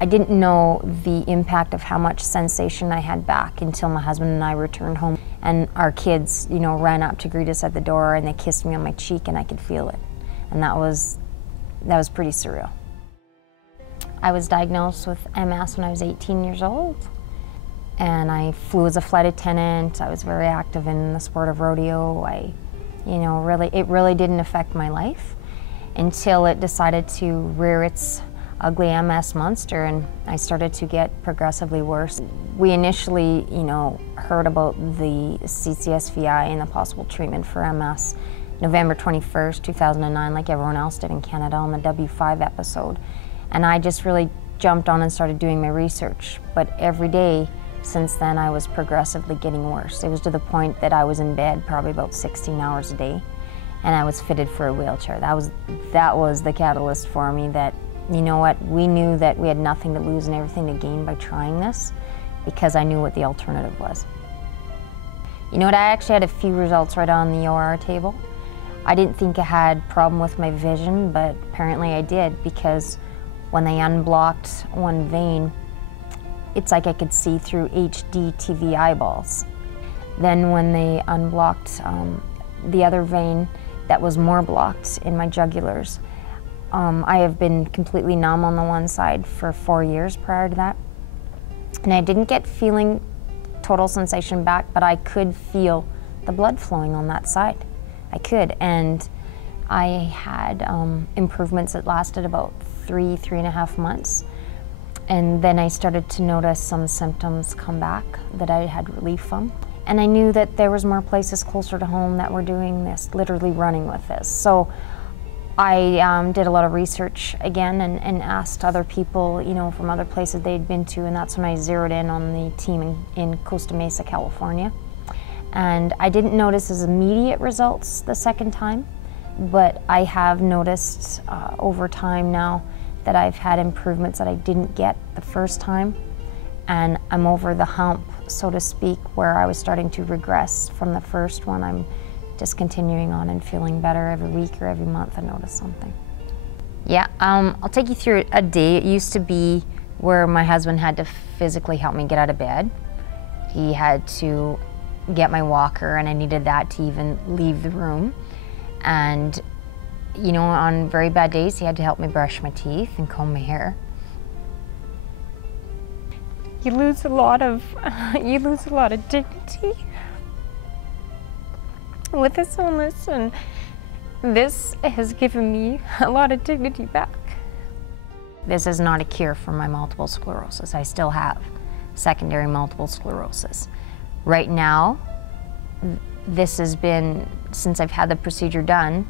I didn't know the impact of how much sensation I had back until my husband and I returned home, and our kids, you know, ran up to greet us at the door and they kissed me on my cheek and I could feel it. And that was pretty surreal. I was diagnosed with MS when I was 18 years old, and I flew as a flight attendant. I was very active in the sport of rodeo. It really didn't affect my life until it decided to rear its ugly MS monster, and I started to get progressively worse. We initially, heard about the Ceasefire and the possible treatment for MS November 21st, 2009, like everyone else did in Canada on the W5 episode. And I just really jumped on and started doing my research. But every day since then, I was progressively getting worse. It was to the point that I was in bed probably about 16 hours a day, and I was fitted for a wheelchair. That was the catalyst for me that, you know what, we knew that we had nothing to lose and everything to gain by trying this, because I knew what the alternative was. You know what, I actually had a few results right on the OR table. I didn't think I had a problem with my vision, but apparently I did, because when they unblocked one vein, it's like I could see through HD TV eyeballs. Then when they unblocked the other vein that was more blocked in my jugulars, I have been completely numb on the one side for 4 years prior to that. And I didn't get feeling total sensation back, but I could feel the blood flowing on that side. I could, and I had improvements that lasted about 3.5 months. And then I started to notice some symptoms come back that I had relief from. And I knew that there was more places closer to home that were doing this, literally running with this. So I did a lot of research again and asked other people, from other places they'd been to, and that's when I zeroed in on the team in Costa Mesa, California. And I didn't notice as immediate results the second time, but I have noticed over time now that I've had improvements that I didn't get the first time, and I'm over the hump, so to speak, where I was starting to regress from the first one. I'm just continuing on and feeling better every week or every month. I notice something. Yeah, I'll take you through a day. It used to be where my husband had to physically help me get out of bed. He had to get my walker, and I needed that to even leave the room. And on very bad days, he had to help me brush my teeth and comb my hair. You lose a lot of dignity with this illness, and this has given me a lot of dignity back. This is not a cure for my multiple sclerosis. I still have secondary multiple sclerosis. Right now, this has been, since I've had the procedure done,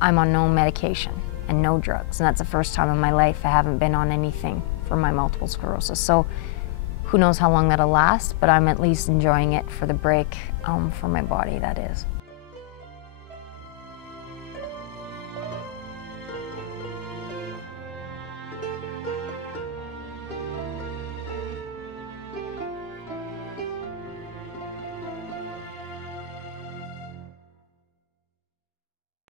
I'm on no medication and no drugs, and that's the first time in my life I haven't been on anything for my multiple sclerosis. So who knows how long that'll last, but I'm at least enjoying it for the break for my body, that is.